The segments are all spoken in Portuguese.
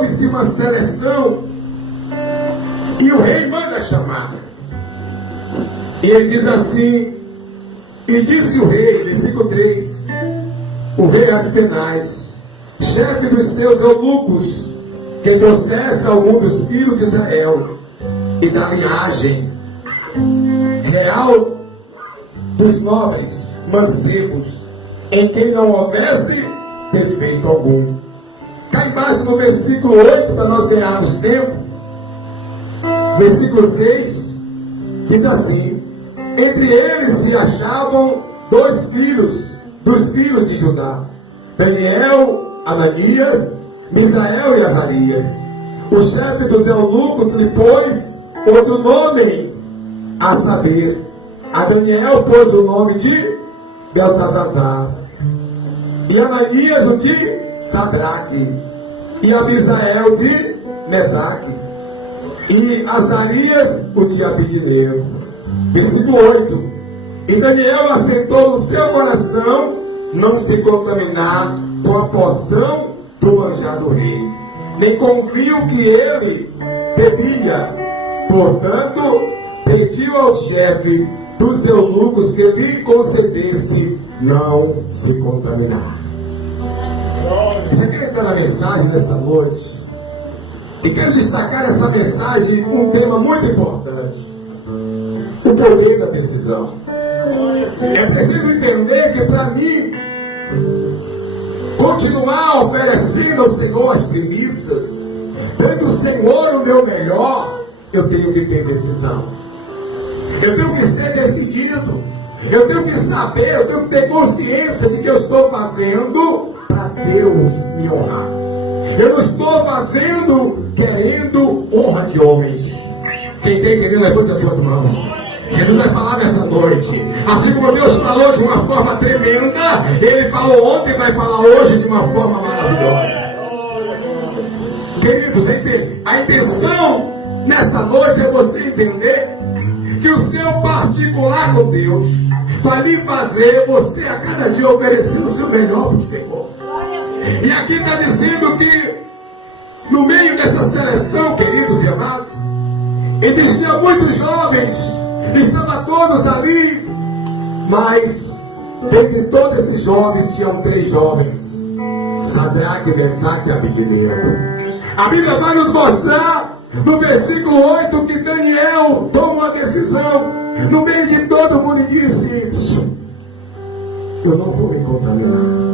houve-se uma seleção e o rei manda chamar. E ele diz assim: e disse o rei, versículo 3, o rei Aspenaz, chefe dos seus eunucos, que trouxesse algum dos filhos de Israel e da linhagem real dos nobres, mancebos, em quem não houvesse defeito algum. Cá embaixo no versículo 8, para nós ganharmos tempo, versículo 6, diz assim: entre eles se achavam 2 filhos dos filhos de Judá, Daniel, Ananias, Misael e Azarias. O chefe dos eunucos lhe pôs outro nome, a saber, a Daniel pôs o nome de Beltesazar, e Ananias o de Sadraque, e a Misael de Mesaque, e Azarias o de Abidnego. Versículo 8: e Daniel assentou no seu coração não se contaminar com a porção do manjar do rei, nem com o vinho que ele bebia. Portanto, pediu ao chefe dos eunucos que lhe concedesse não se contaminar. Você quer entrar na mensagem nessa noite? E quero destacar essa mensagem um tema muito importante: o poder da decisão. É preciso entender que para mim continuar oferecendo ao Senhor as primícias, dando ao Senhor o meu melhor, eu tenho que ter decisão. Eu tenho que ser decidido. Eu tenho que saber, eu tenho que ter consciência de que eu estou fazendo para Deus me honrar. Eu não estou fazendo querendo honra de homens. Quem tem querido, levante as suas mãos. Jesus vai falar nessa noite. Assim como Deus falou de uma forma tremenda, Ele falou ontem e vai falar hoje de uma forma maravilhosa. Queridos, a intenção nessa noite é você entender que o seu particular com Deus vai lhe fazer você a cada dia oferecer o seu melhor para o Senhor. E aqui está dizendo que no meio dessa seleção, queridos e amados, existiam muitos jovens, estavam todos ali, mas dentre todos esses jovens tinham 3 jovens: Sadraque, Mesaque e Abidnego. A Bíblia vai nos mostrar no versículo 8 que Daniel toma uma decisão no meio de todo mundo e disse: eu não vou me contaminar.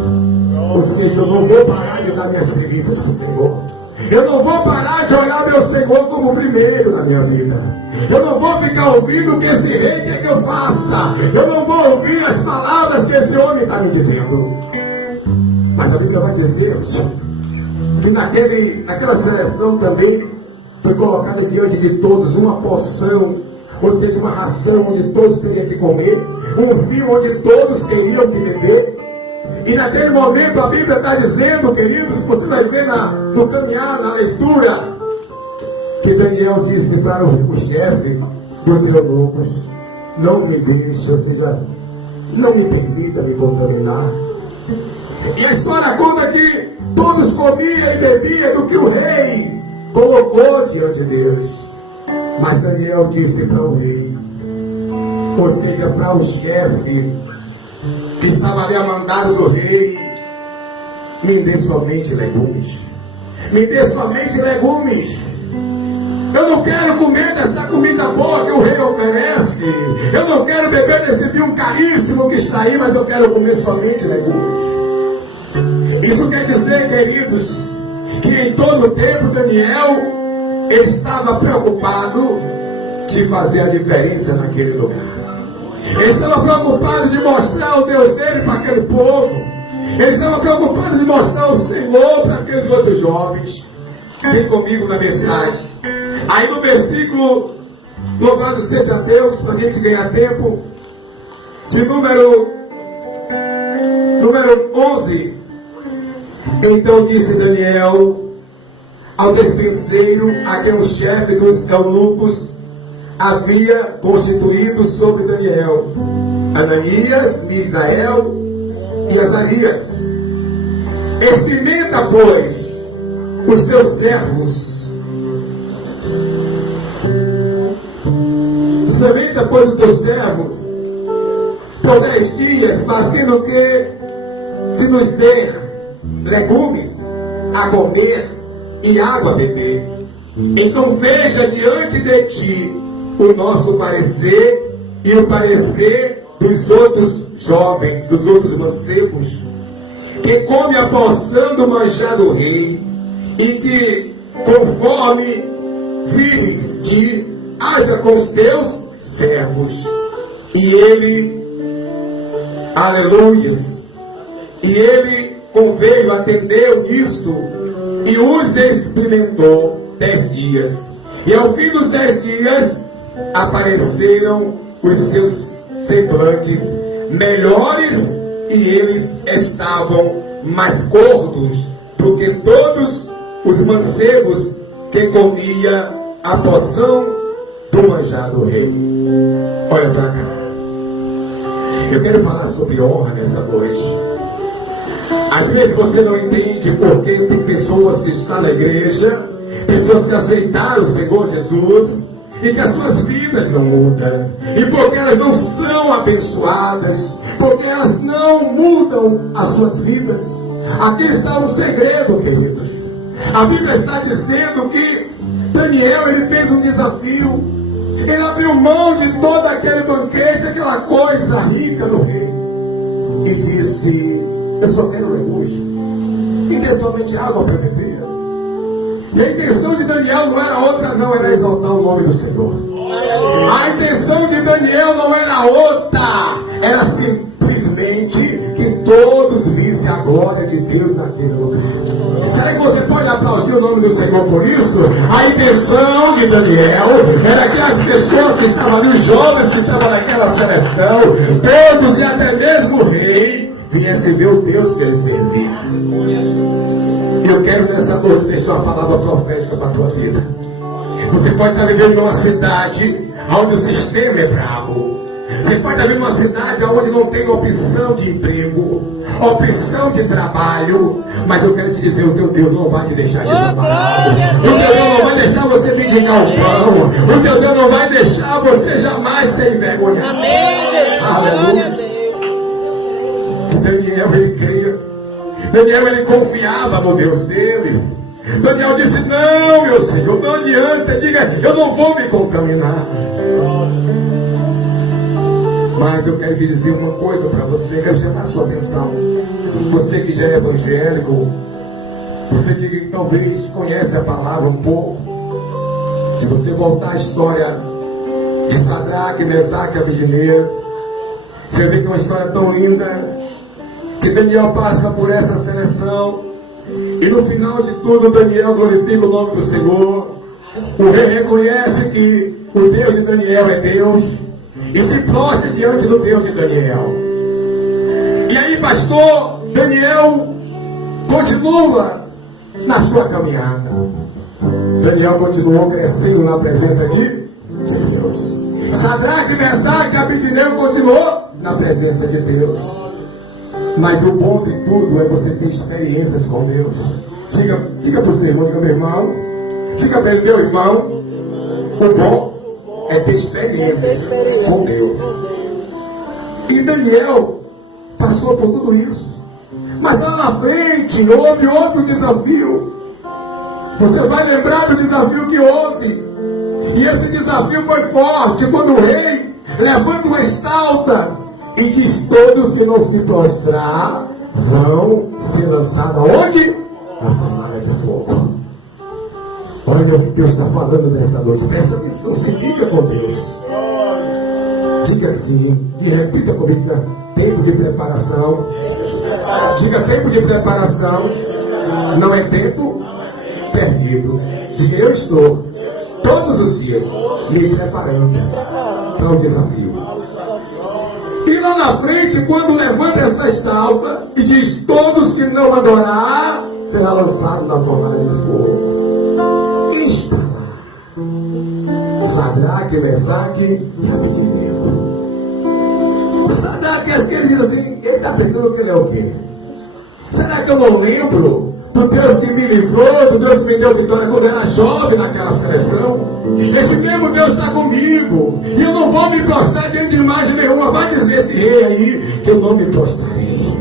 Ou seja, eu não vou parar de dar minhas primícias para o Senhor. Eu não vou parar de olhar meu Senhor como primeiro na minha vida. Eu não vou ficar ouvindo o que esse rei quer que eu faça. Eu não vou ouvir as palavras que esse homem está me dizendo. Mas a Bíblia vai dizer que naquela seleção também foi colocada diante de todos uma porção, ou seja, uma ração onde todos teriam que comer, um vinho onde todos teriam que beber. E naquele momento a Bíblia está dizendo, queridos, você vai ver no caminhar, na leitura, que Daniel disse para o chefe dos eunucos: não me deixe, ou seja, não me permita me contaminar. E a história conta que todos comiam e bebiam do que o rei colocou diante deles. Mas Daniel disse para o rei, ou seja, para o chefe que estava ali a mandado do rei: me dê somente legumes. Me dê somente legumes. Eu não quero comer dessa comida boa que o rei oferece. Eu não quero beber desse vinho caríssimo que está aí, mas eu quero comer somente legumes. Isso quer dizer, queridos, que em todo o tempo Daniel estava preocupado de fazer a diferença naquele lugar. Ele estava preocupado de mostrar o Deus dele para aquele povo. Ele estava preocupado de mostrar o Senhor para aqueles outros jovens. Vem comigo na mensagem. Aí no versículo, louvado seja Deus, para a gente ganhar tempo, de número 11. Então disse Daniel ao despenseiro, a quem o chefe dos eunucos havia constituído sobre Daniel, Ananias, Misael e Azarias: experimenta, pois, os teus servos. Experimenta, pois, o teu servo por 10 dias, fazendo que se nos dê legumes a comer e água a beber. Então veja diante de ti o nosso parecer e o parecer dos outros jovens, dos outros mancebos, que come a porção do manjar do rei, e que, conforme vives de, haja com os teus servos. E ele, aleluias, e ele conveio, atendeu nisto, e os experimentou 10 dias. E ao fim dos 10 dias, apareceram os seus semblantes melhores, e eles estavam mais gordos do que todos os mancebos que comia a porção do manjar do rei. Olha para cá. Eu quero falar sobre honra nessa noite. Às vezes você não entende porque tem pessoas que estão na igreja, pessoas que aceitaram o Senhor Jesus, e que as suas vidas não mudam, e porque elas não são abençoadas, porque elas não mudam as suas vidas. Aqui está um segredo, queridos. A Bíblia está dizendo que Daniel, ele fez um desafio. Ele abriu mão de todo aquele banquete, aquela coisa rica do rei, e disse: eu só quero legumes, e quer somente água para beber. E a intenção de Daniel não era outra, não, era exaltar o nome do Senhor. A intenção de Daniel não era outra, era simplesmente que todos vissem a glória de Deus naquele lugar. Será que você pode aplaudir o nome do Senhor por isso? A intenção de Daniel era que as pessoas que estavam ali, os jovens que estavam naquela seleção, todos e até mesmo o rei, viessem ver o Deus que ele servia. Eu quero nessa noite deixar uma palavra profética para a tua vida. Você pode estar vivendo numa cidade onde o sistema é brabo. Você pode estar vivendo numa cidade onde não tem opção de emprego, opção de trabalho. Mas eu quero te dizer, o teu Deus não vai te deixar desamparado. O teu Deus não vai deixar você mendigar o pão. O teu Deus não vai deixar você jamais ser envergonhado. Amém, Jesus. Aleluia. Daniel, ele cria. Daniel, ele confiava no Deus dele. Daniel disse: não, meu Senhor, não adianta, diga, eu não vou me contaminar. Mas eu quero lhe dizer uma coisa para você, quero chamar a sua atenção. Você que já é evangélico, você que talvez conhece a palavra um pouco, se você voltar à história de Sadraque, Mesaque e Abednego, você vê que é uma história tão linda, que Daniel passa por essa seleção, e no final de tudo Daniel glorifica o nome do Senhor. O rei reconhece que o Deus de Daniel é Deus, e se prostra diante do Deus de Daniel. E aí, pastor, Daniel continua na sua caminhada. Daniel continuou crescendo na presença de Deus. Sadraque, Mesaque e Abednego continuou na presença de Deus. Mas o bom de tudo é você ter experiências com Deus. Diga para o seu irmão, diga meu irmão, diga para ele, meu irmão, o bom é ter experiências com Deus. E Daniel passou por tudo isso. Mas lá na frente houve outro desafio. Você vai lembrar do desafio que houve. E esse desafio foi forte, quando o rei levanta uma estalta e diz: todos que não se prostrar vão ser lançados aonde? Na fornalha de fogo. Olha o que Deus está falando nessa noite. Presta atenção, se liga com Deus. Diga assim, e repita comigo: tempo de preparação. Diga: tempo de preparação não é tempo perdido. Diga: eu estou todos os dias me preparando para o desafio. E lá na frente, quando levanta essa estalpa e diz: todos que não adorar será lançado na fornalha de fogo. Está lá Sadraque, Mesaque e Abednego. Sadraque, acho que ele diz assim: ele está pensando que ele é o quê? Será que eu não lembro do Deus que me livrou, do Deus que me deu vitória quando era jovem naquela seleção. Esse mesmo Deus está comigo. E eu não vou me prostrar diante de imagem nenhuma. Vai dizer esse rei aí que eu não me prostrarei.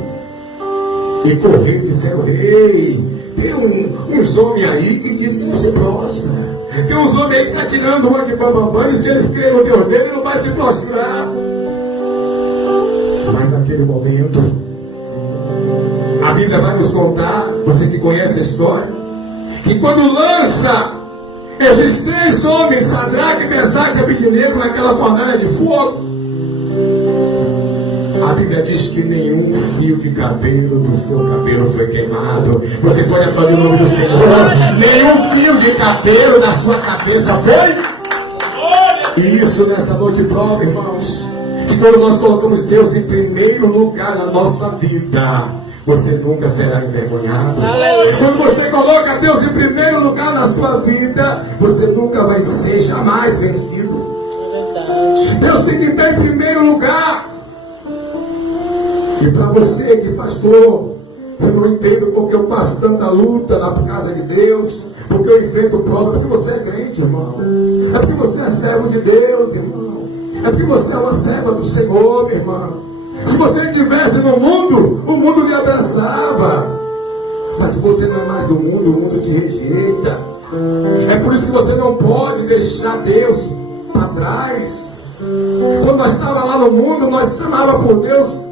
E correr dizendo, rei. Tem uns homens aí que dizem que não se prostra. Tem uns homens aí que estão tirando uma de bambambam, diz que eles creem no Deus dele e não vai se prostrar. Mas naquele momento, a Bíblia vai nos contar, você que conhece a história, que quando lança esses 3 homens, Sadraque, Mesaque e Abednego, naquela fornalha de fogo, a Bíblia diz que nenhum fio de cabelo do seu cabelo foi queimado. Você pode aplaudir o nome do Senhor. Nenhum fio de cabelo da sua cabeça foi. E isso nessa noite prova, irmãos, que quando nós colocamos Deus em primeiro lugar na nossa vida, você nunca será envergonhado. Quando você coloca Deus em primeiro lugar na sua vida, você nunca vai ser jamais vencido. Deus tem que estar em primeiro lugar. E para você que pastor, eu não entendo porque eu passo tanta luta na casa de Deus, porque eu enfrento prova, porque você é crente, irmão. É porque você é servo de Deus, irmão. É porque você é uma serva do Senhor, meu irmão. Se você estivesse no mundo, o mundo lhe abraçava. Mas se você não é mais do mundo, o mundo te rejeita. É por isso que você não pode deixar Deus para trás. Quando nós estávamos lá no mundo, nós chamávamos por Deus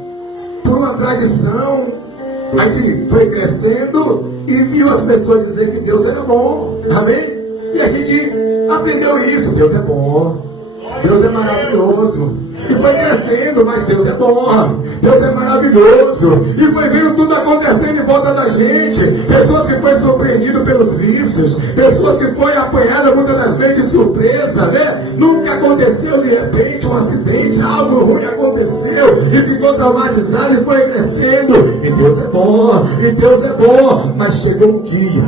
por uma tradição. A gente foi crescendo e viu as pessoas dizer que Deus era bom. Amém? E a gente aprendeu isso. Deus é bom. Deus é maravilhoso. E foi crescendo, mas Deus é bom. Deus é maravilhoso. E foi vendo tudo acontecendo em volta da gente. Pessoas que foram surpreendidas pelos vícios. Pessoas que foram apanhadas muitas das vezes de surpresa, né? Nunca aconteceu de repente um acidente, algo ruim aconteceu. E ficou traumatizado e foi crescendo. E Deus é bom. E Deus é bom. Mas chegou um dia